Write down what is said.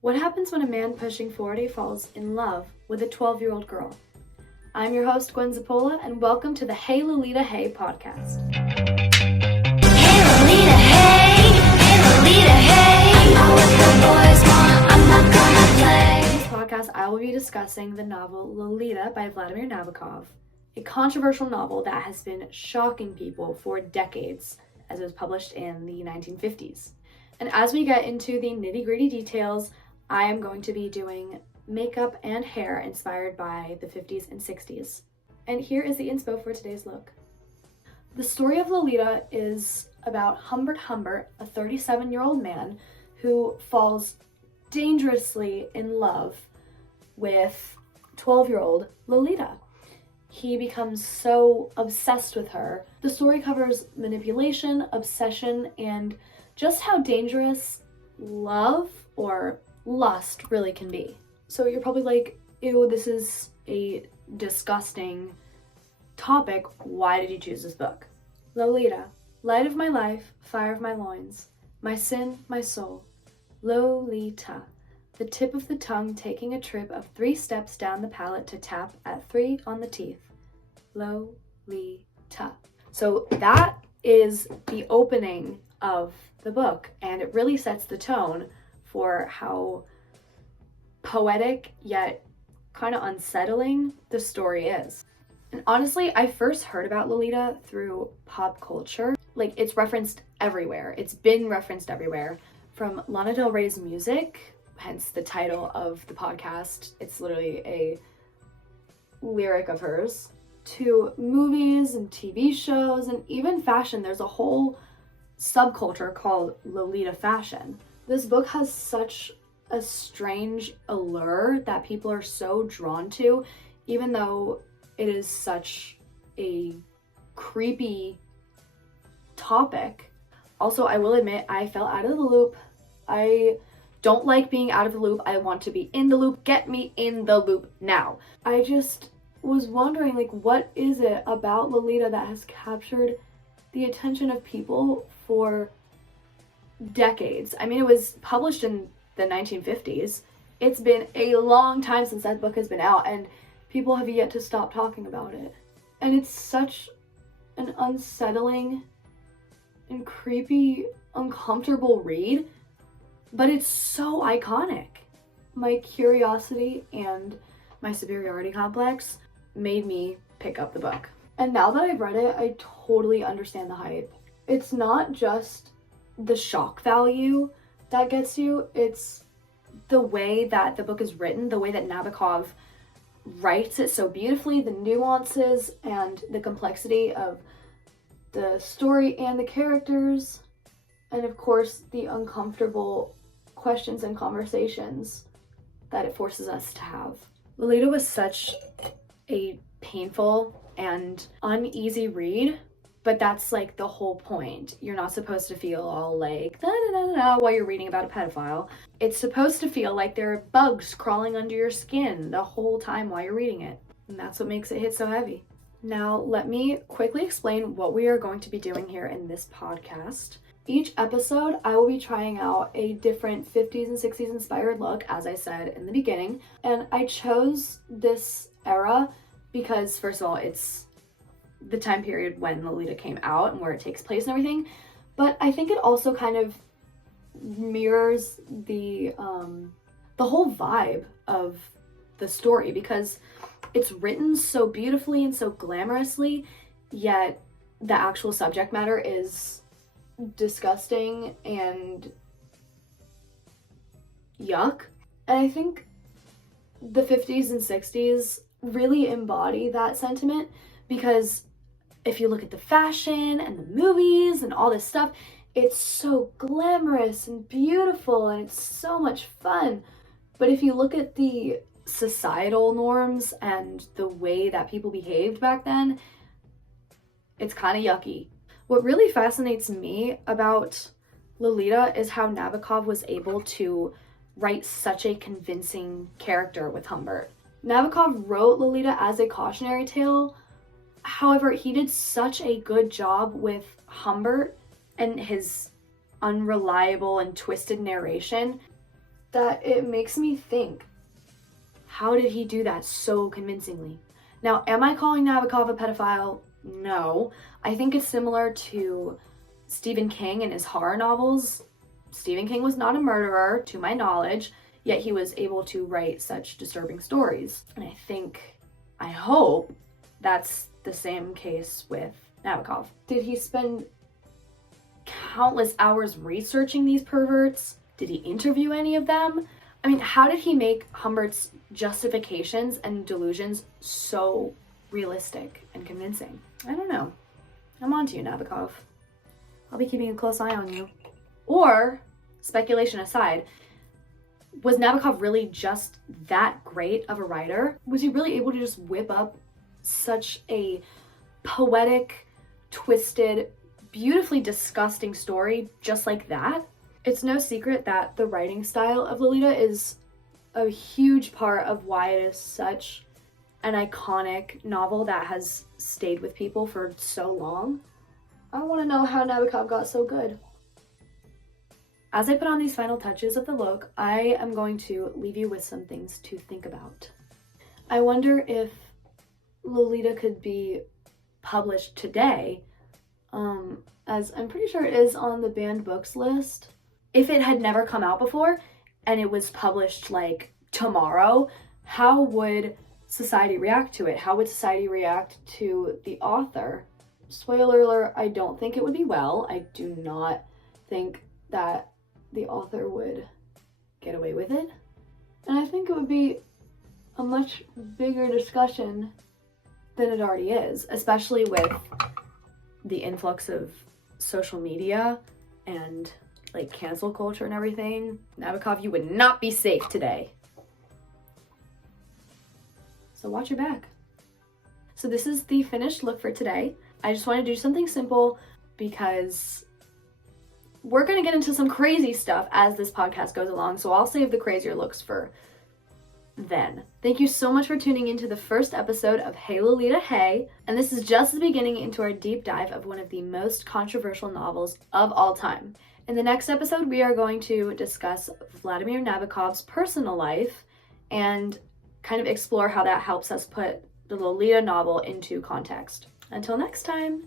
What happens when a man pushing 40 falls in love with a 12-year-old girl? I'm your host, Gwen Zappola, and welcome to the Hey Lolita Hey podcast. Hey Lolita, hey, hey Lolita, hey. I know what the boys want, I'm not gonna play. In this podcast, I will be discussing the novel Lolita by Vladimir Nabokov, a controversial novel that has been shocking people for decades, as it was published in the 1950s. And as we get into the nitty-gritty details, I am going to be doing makeup and hair inspired by the 50s and 60s. And here is the inspo for today's look. The story of Lolita is about Humbert Humbert, a 37-year-old man who falls dangerously in love with 12-year-old Lolita. He becomes so obsessed with her. The story covers manipulation, obsession, and just how dangerous love or lust really can be. So you're probably like, ew, this is a disgusting topic. Why did you choose this book? Lolita, light of my life, fire of my loins, my sin, my soul. Lolita, the tip of the tongue taking a trip of 3 steps down the palate to tap at 3 on the teeth. Lolita. So that is the opening of the book, and it really sets the tone for how poetic yet kind of unsettling the story is. And honestly, I first heard about Lolita through pop culture. Like, it's referenced everywhere. It's been referenced everywhere. From Lana Del Rey's music, hence the title of the podcast. It's literally a lyric of hers. To movies and TV shows and even fashion. There's a whole subculture called Lolita fashion. This book has such a strange allure that people are so drawn to, even though it is such a creepy topic. Also, I will admit, I fell out of the loop. I don't like being out of the loop. I want to be in the loop. Get me in the loop now. I just was wondering, like, what is it about Lolita that has captured the attention of people for decades? I mean, it was published in the 1950s. It's been a long time since that book has been out, and people have yet to stop talking about it. And it's such an unsettling and creepy, uncomfortable read, but it's so iconic. My curiosity and my superiority complex made me pick up the book. And now that I've read it, I totally understand the hype. It's not just the shock value that gets you, it's the way that the book is written, the way that Nabokov writes it so beautifully, the nuances and the complexity of the story and the characters, and of course the uncomfortable questions and conversations that it forces us to have. Lolita was such a painful and uneasy read, but that's like the whole point. You're not supposed to feel all like da da da da da while you're reading about a pedophile. It's supposed to feel like there are bugs crawling under your skin the whole time while you're reading it. And that's what makes it hit so heavy. Now, let me quickly explain what we are going to be doing here in this podcast. Each episode, I will be trying out a different 50s and 60s inspired look, as I said in the beginning. And I chose this era because, first of all, it's the time period when Lolita came out and where it takes place and everything, but I think it also kind of mirrors the whole vibe of the story, because it's written so beautifully and so glamorously, yet the actual subject matter is disgusting and yuck. And I think the 50s and 60s really embody that sentiment, because if you look at the fashion and the movies and all this stuff, it's so glamorous and beautiful and it's so much fun. But if you look at the societal norms and the way that people behaved back then, it's kind of yucky. What really fascinates me about Lolita is how Nabokov was able to write such a convincing character with Humbert. Nabokov wrote Lolita as a cautionary tale. However, he did such a good job with Humbert and his unreliable and twisted narration that it makes me think, how did he do that so convincingly? Now, am I calling Nabokov a pedophile? No. I think it's similar to Stephen King and his horror novels. Stephen King was not a murderer, to my knowledge, yet he was able to write such disturbing stories. And I hope that's the same case with Nabokov. Did he spend countless hours researching these perverts? Did he interview any of them? I mean, how did he make Humbert's justifications and delusions so realistic and convincing? I don't know. I'm on to you, Nabokov. I'll be keeping a close eye on you. Or, speculation aside, was Nabokov really just that great of a writer? Was he really able to just whip up such a poetic, twisted, beautifully disgusting story just like that? It's no secret that the writing style of Lolita is a huge part of why it is such an iconic novel that has stayed with people for so long. I want to know how Nabokov got so good. As I put on these final touches of the look, I am going to leave you with some things to think about. I wonder if Lolita could be published today, as I'm pretty sure it is on the banned books list. If it had never come out before and it was published like tomorrow, how would society react to it? How would society react to the author? Spoiler alert, I don't think it would be well. I do not think that the author would get away with it. And I think it would be a much bigger discussion than it already is, especially with the influx of social media and like cancel culture and everything. Nabokov, you would not be safe today. So watch your back. So this is the finished look for today. I just want to do something simple because we're going to get into some crazy stuff as this podcast goes along, so I'll save the crazier looks for then. Thank you so much for tuning into the first episode of Hey Lolita Hey, and this is just the beginning into our deep dive of one of the most controversial novels of all time. In the next episode, we are going to discuss Vladimir Nabokov's personal life and kind of explore how that helps us put the Lolita novel into context. Until next time.